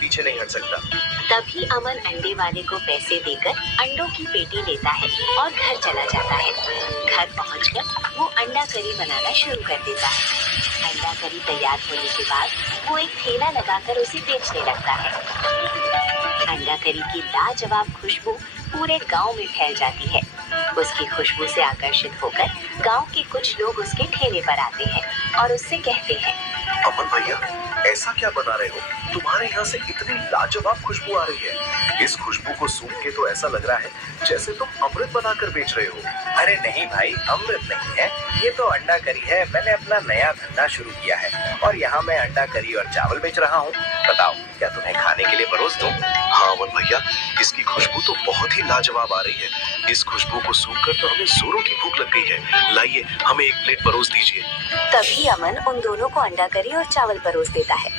पीछे नहीं हट सकता। तभी अमन अंडे वाले को पैसे देकर अंडों की पेटी लेता है और घर चला जाता है। घर पहुंचकर वो अंडा करी बनाना शुरू कर देता है। अंडा करी तैयार होने के बाद वो एक ठेला लगाकर उसे बेचने लगता है। अंडा करी की लाजवाब खुशबू पूरे गांव में फैल जाती है। उसकी खुशबू से आकर्षित होकर गांव के कुछ लोग उसके ठेले पर आते हैं और उससे कहते हैं, अमन भैया, ऐसा क्या बना रहे हो? तुम्हारे यहाँ से इतनी लाजवाब खुशबू आ रही है। इस खुशबू को सूंघ के तो ऐसा लग रहा है जैसे तुम अमृत बनाकर बेच रहे हो। अरे नहीं भाई, अमृत नहीं है, ये तो अंडा करी है। मैंने अपना नया धंधा शुरू किया है और यहाँ मैं अंडा करी और चावल बेच रहा हूँ। बताओ, क्या तुम्हें खाने के लिए परोस दूं? हाँ अमन भैया, इसकी खुशबू तो बहुत ही लाजवाब आ रही है। इस खुशबू को सूंघकर तो हमें जोरों की भूख लग गई है। लाइए, हमें एक प्लेट परोस दीजिए। तभी अमन उन दोनों को अंडा करी और चावल परोस देता है।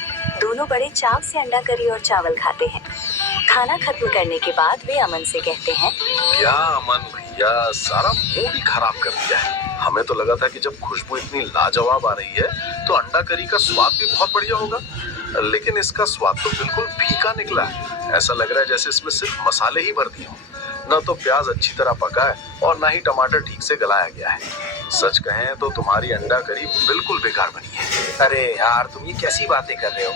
दोनों बड़े चाव से अंडा करी और चावल खाते हैं। खाना खत्म करने के बाद वे अमन से कहते हैं, क्या अमन भैया, सारा मूड ही खराब कर दिया है। हमें तो लगा था कि जब खुशबू इतनी लाजवाब आ रही है तो अंडा करी का स्वाद भी बहुत बढ़िया होगा, लेकिन इसका स्वाद तो बिल्कुल फीका निकला है। ऐसा लग रहा है जैसे इसमें सिर्फ मसाले ही भर दिए हो। न तो प्याज अच्छी तरह पका है और न ही टमाटर ठीक से गलाया गया है। सच कहें तो तुम्हारी अंडा करी बिल्कुल बेकार बनी है। अरे यार, तुम ये कैसी बातें कर रहे हो?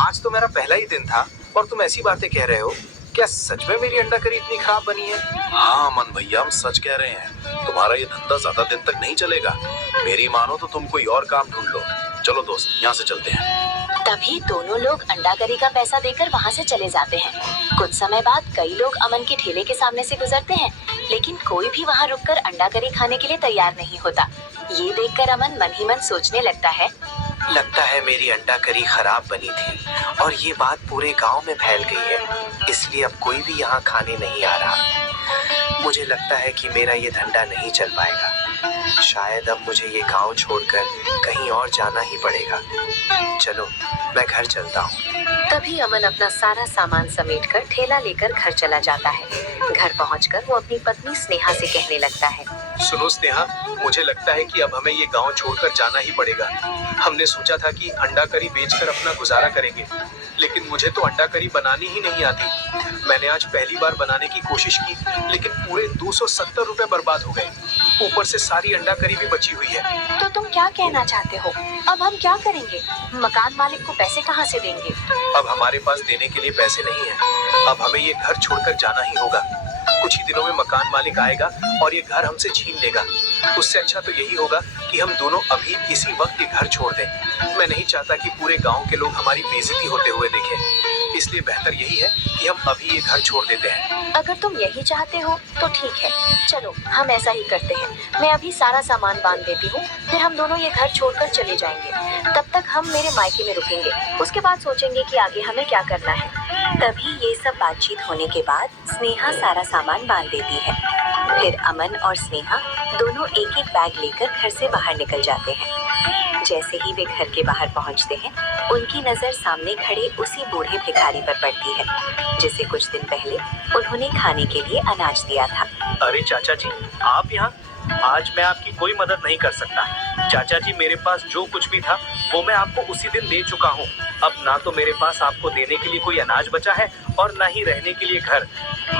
आज तो मेरा पहला ही दिन था और तुम ऐसी बातें कह रहे हो। क्या सच में मेरी अंडा करी इतनी खराब बनी है? हाँ अमन भैया, हम सच कह रहे हैं। तुम्हारा ये धंधा ज्यादा दिन तक नहीं चलेगा। मेरी मानो तो तुम कोई और काम ढूंढ लो। चलो दोस्त, यहाँ से चलते हैं। तभी दोनों लोग अंडा करी का पैसा देकर वहाँ से चले जाते हैं। कुछ समय बाद कई लोग अमन के ठेले के सामने से गुजरते हैं, लेकिन कोई भी वहाँ रुककर अंडा करी खाने के लिए तैयार नहीं होता। ये देखकर अमन मन ही मन सोचने लगता है, लगता है मेरी अंडा करी खराब बनी थी और ये बात पूरे गांव में फैल गई है, इसलिए अब कोई भी यहाँ खाने नहीं आ रहा। मुझे लगता है कि मेरा ये धंधा नहीं चल पाएगा। शायद अब मुझे ये गांव छोड़कर कहीं और जाना ही पड़ेगा। चलो, मैं घर चलता हूँ। तभी अमन अपना सारा सामान समेटकर ठेला लेकर घर चला जाता है। घर पहुंचकर वो अपनी पत्नी स्नेहा से कहने लगता है, सुनो स्नेहा, मुझे लगता है कि अब हमें ये गांव छोड़कर जाना ही पड़ेगा। हमने सोचा था कि अंडा करी बेचकर अपना गुजारा करेंगे, लेकिन मुझे तो अंडा करी बनानी ही नहीं आती। मैंने आज पहली बार बनाने की कोशिश की, लेकिन पूरे 270 रुपए बर्बाद हो गए। ऊपर से सारी अंडा करी भी बची हुई है। तो तुम क्या कहना चाहते हो? अब हम क्या करेंगे? मकान मालिक को पैसे कहाँ से देंगे? अब हमारे पास देने के लिए पैसे नहीं है। अब हमें ये घर छोड़कर जाना ही होगा। कुछ ही दिनों में मकान मालिक आएगा और ये घर हमसे छीन लेगा। उससे अच्छा तो यही होगा कि हम दोनों अभी इसी वक्त ये घर छोड़ दें। मैं नहीं चाहता कि पूरे गांव के लोग हमारी बेइज्जती होते हुए देखें, इसलिए बेहतर यही है कि हम अभी ये घर छोड़ देते हैं। अगर तुम यही चाहते हो तो ठीक है, चलो हम ऐसा ही करते हैं। मैं अभी सारा सामान बांध देती हूँ, फिर हम दोनों ये घर छोड़कर चले जाएंगे। तब तक हम मेरे मायके में रुकेंगे, उसके बाद सोचेंगे कि आगे हमें क्या करना है। तभी ये सब बातचीत होने के बाद स्नेहा सारा सामान बांध देती है। फिर अमन और स्नेहा दोनों एक एक बैग लेकर घर से बाहर निकल जाते हैं। जैसे ही वे घर के बाहर पहुंचते हैं, उनकी नजर सामने खड़े उसी बूढ़े भिखारी पर पड़ती है, जिसे कुछ दिन पहले उन्होंने खाने के लिए अनाज दिया था। अरे चाचा जी, आप यहाँ? आज मैं आपकी कोई मदद नहीं कर सकता। चाचा जी, मेरे पास जो कुछ भी था वो मैं आपको उसी दिन दे चुका हूँ। अब ना तो मेरे पास आपको देने के लिए कोई अनाज बचा है और ना ही रहने के लिए घर।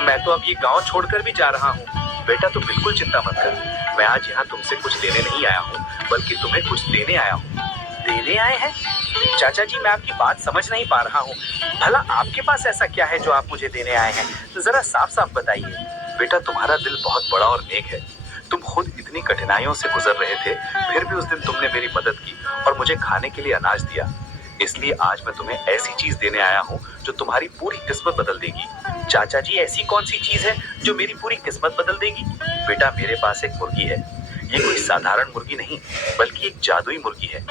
मैं तो अब ये गांव छोड़कर भी जा रहा हूँ। बेटा, तो बिल्कुल चिंता मत कर। मैं आज यहाँ तुमसे कुछ लेने नहीं आया हूँ, बल्कि तुम्हें कुछ देने आया हूँ। देने आए हैं? चाचा जी, मैं आपकी बात समझ नहीं पा रहा हूँ। भला आपके पास ऐसा क्या है जो आप मुझे देने आए हैं? जरा साफ साफ बताइए। बेटा, तुम्हारा दिल बहुत बड़ा और नेक है। तुम खुद इतनी कठिनाइयों से गुजर रहे थे, फिर भी उस दिन तुमने मेरी मदद की और मुझे खाने के लिए अनाज दिया। इसलिए आज मैं तुम्हें ऐसी चीज देने आया हूँ जो तुम्हारी पूरी किस्मत बदल देगी। चाचा जी, ऐसी कौन सी चीज है जो मेरी पूरी किस्मत बदल देगी? बेटा, मेरे पास एक मुर्गी है। ये कोई साधारण मुर्गी नहीं, बल्कि एक जादुई मुर्गी है।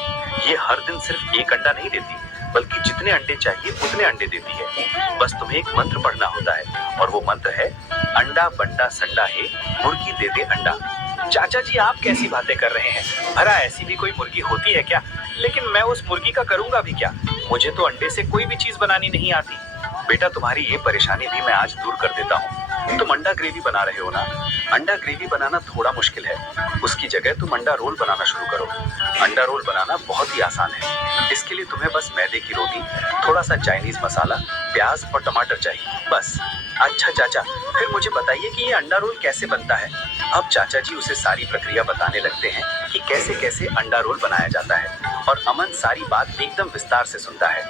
ये हर दिन सिर्फ एक अंडा नहीं देती, बल्कि जितने अंडे चाहिए उतने अंडे देती है। बस तुम्हें एक मंत्र पढ़ना होता है और वो मंत्र है, अंडा बंडा संडा है, मुर्गी दे दे अंडा। चाचा जी, आप कैसी बातें कर रहे हैं? भला ऐसी भी कोई मुर्गी होती है क्या? लेकिन मैं उस मुर्गी का करूंगा भी क्या? मुझे तो अंडे से कोई भी चीज बनानी नहीं आती। बेटा, तुम्हारी ये परेशानी भी मैं आज दूर कर देता हूँ। तुम अंडा ग्रेवी बना रहे हो ना? अंडा ग्रेवी बनाना थोड़ा मुश्किल है। उसकी जगह तुम अंडा रोल बनाना शुरू करो। अंडा रोल बनाना बहुत ही आसान है। इसके लिए तुम्हें बस मैदे की रोटी, थोड़ा सा चाइनीज मसाला, प्याज और टमाटर चाहिए, बस। अच्छा चाचा, फिर मुझे बताइए कि ये अंडा रोल कैसे बनता है? अब चाचा जी उसे सारी प्रक्रिया बताने लगते हैं कि कैसे कैसे अंडा रोल बनाया जाता है, और अमन सारी बात एकदम विस्तार से सुनता है।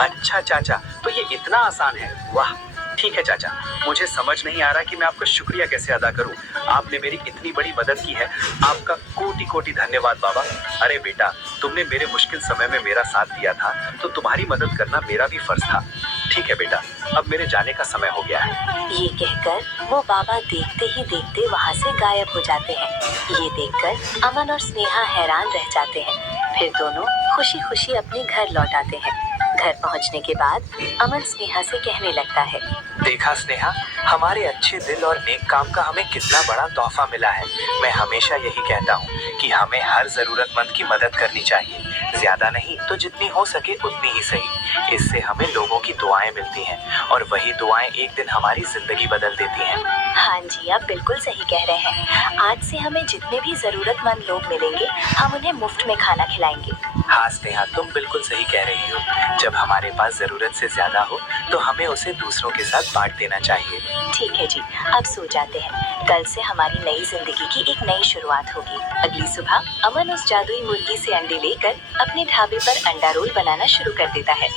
अच्छा चाचा, तो ये इतना आसान है? वाह, ठीक है चाचा, मुझे समझ नहीं आ रहा कि मैं आपका शुक्रिया कैसे अदा करूं। आपने मेरी इतनी बड़ी मदद की है, आपका कोटि कोटि धन्यवाद बाबा। अरे बेटा, तुमने मेरे मुश्किल समय में मेरा साथ दिया था, तो तुम्हारी मदद करना मेरा भी फर्ज था। ठीक है बेटा, अब मेरे जाने का समय हो गया है। ये कहकर वो बाबा देखते ही देखते वहाँ से गायब हो जाते हैं। ये देखकर अमन और स्नेहा हैरान रह जाते हैं। फिर दोनों खुशी खुशी अपने घर लौट आते हैं। घर पहुँचने के बाद अमन स्नेहा से कहने लगता है, देखा स्नेहा, हमारे अच्छे दिल और नेक काम का हमें कितना बड़ा तोहफा मिला है। मैं हमेशा यही कहता हूँ कि हमें हर जरूरतमंद की मदद करनी चाहिए, ज्यादा नहीं तो जितनी हो सके उतनी ही सही। इससे हमें लोगों की दुआएं मिलती हैं, और वही दुआएं एक दिन हमारी जिंदगी बदल देती हैं। हाँ जी, आप बिल्कुल सही कह रहे हैं। आज से हमें जितने भी जरूरतमंद लोग मिलेंगे, हम उन्हें मुफ्त में खाना खिलाएंगे। हाँ स्नेहा, तुम बिल्कुल सही कह रही हो। जब हमारे पास जरूरत से ज्यादा हो तो हमें उसे दूसरों के साथ बांट देना चाहिए। ठीक है जी, अब सो जाते हैं। कल से हमारी नई जिंदगी की एक नई शुरुआत होगी। अगली सुबह अमन उस जादुई मुर्गी से अंडे लेकर अपने ढाबे पर अंडा रोल बनाना शुरू कर देता है।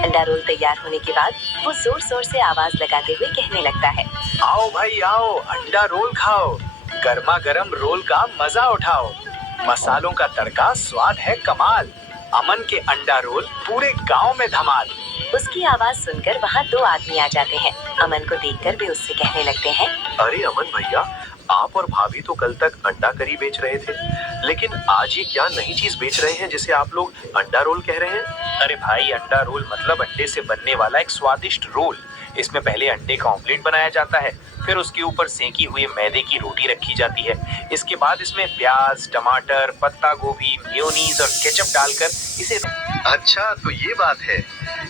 अंडा रोल तैयार होने के बाद वो जोर जोर से आवाज लगाते हुए कहने लगता है, आओ भाई आओ, अंडा रोल खाओ, गर्मा गर्म रोल का मजा उठाओ। मसालों का तड़का, स्वाद है कमाल। अमन के अंडा रोल पूरे गांव में धमाल। उसकी आवाज सुनकर वहाँ दो आदमी आ जाते हैं। अमन को देखकर वे उससे कहने लगते हैं, अरे अमन भैया, आप और भाभी तो कल तक अंडा करी बेच रहे थे, लेकिन आज ये क्या नई चीज बेच रहे हैं जिसे आप लोग अंडा रोल कह रहे हैं? अरे भाई, अंडा रोल मतलब अंडे से बनने वाला एक स्वादिष्ट रोल। इसमें पहले अंडे का ऑमलेट बनाया जाता है, फिर उसके ऊपर सेकी हुई मैदे की रोटी रखी जाती है। इसके बाद इसमें प्याज, टमाटर, पत्ता गोभी, मेयोनीज और केचप डालकर इसे। अच्छा, तो ये बात है।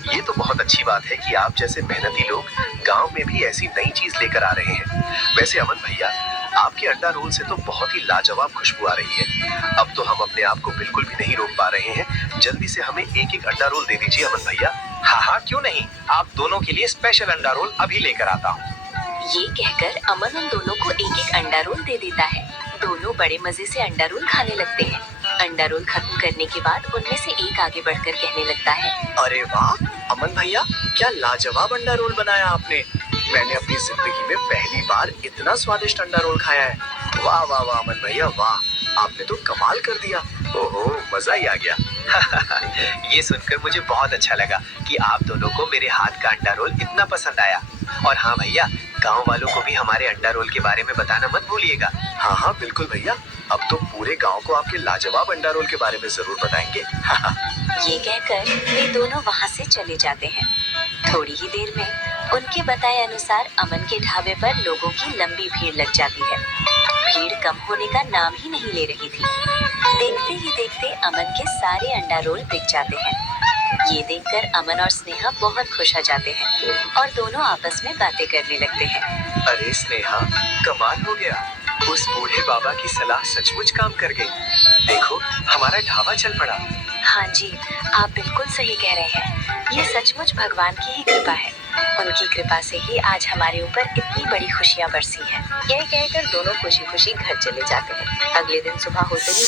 ये तो बहुत अच्छी बात है कि आप जैसे मेहनती लोग गांव में भी ऐसी नई चीज लेकर आ रहे हैं। वैसे अमन भैया, आपके अंडा रोल से तो बहुत ही लाजवाब खुशबू आ रही है। अब तो हम अपने आप को बिल्कुल भी नहीं रोक पा रहे हैं। जल्दी से हमें एक एक अंडा रोल दे दीजिए अमन भैया। हाँ हाँ, क्यों नहीं, आप दोनों के लिए स्पेशल अंडा रोल अभी लेकर आता हूँ। ये कहकर अमन उन दोनों को एक एक अंडा रोल दे देता है। दोनों बड़े मजे से अंडा रोल खाने लगते हैं। अंडा रोल खत्म करने के बाद उनमें से एक आगे बढ़कर कहने लगता है, अरे वाह अमन भैया, क्या लाजवाब अंडा रोल बनाया आपने। मैंने अपनी जिंदगी में पहली बार इतना स्वादिष्ट अंडा रोल खाया है। वाह वाह वाह अमन भैया वाह, आपने तो कमाल कर दिया। ओहो, मजा ही आ गया। ये सुनकर मुझे बहुत अच्छा लगा कि आप दोनों को मेरे हाथ का अंडा रोल इतना पसंद आया। और हाँ भैया, गांव वालों को भी हमारे अंडा रोल के बारे में बताना मत भूलिएगा। हाँ हाँ बिल्कुल भैया, अब तो पूरे गांव को आपके लाजवाब अंडा रोल के बारे में जरूर बताएंगे। ये कहकर वे दोनों वहाँ से चले जाते हैं। थोड़ी ही देर में उनके बताए अनुसार अमन के ढाबे पर लोगों की लंबी भीड़ लग जाती है। भीड़ कम होने का नाम ही नहीं ले रही थी। देखते ही देखते अमन के सारे अंडा रोल बिक जाते हैं। ये देखकर अमन और स्नेहा बहुत खुश हो जाते हैं और दोनों आपस में बातें करने लगते हैं। अरे स्नेहा, कमाल हो गया, उस बूढ़े बाबा की सलाह सचमुच काम कर गई। देखो, हमारा ढाबा चल पड़ा। हाँ जी, आप बिल्कुल सही कह रहे हैं। ये सचमुच भगवान की ही कृपा है। उनकी कृपा से ही आज हमारे ऊपर इतनी बड़ी खुशियाँ बरसी हैं। यही कहकर दोनों खुशी खुशी घर चले जाते हैं। अगले दिन सुबह होते ही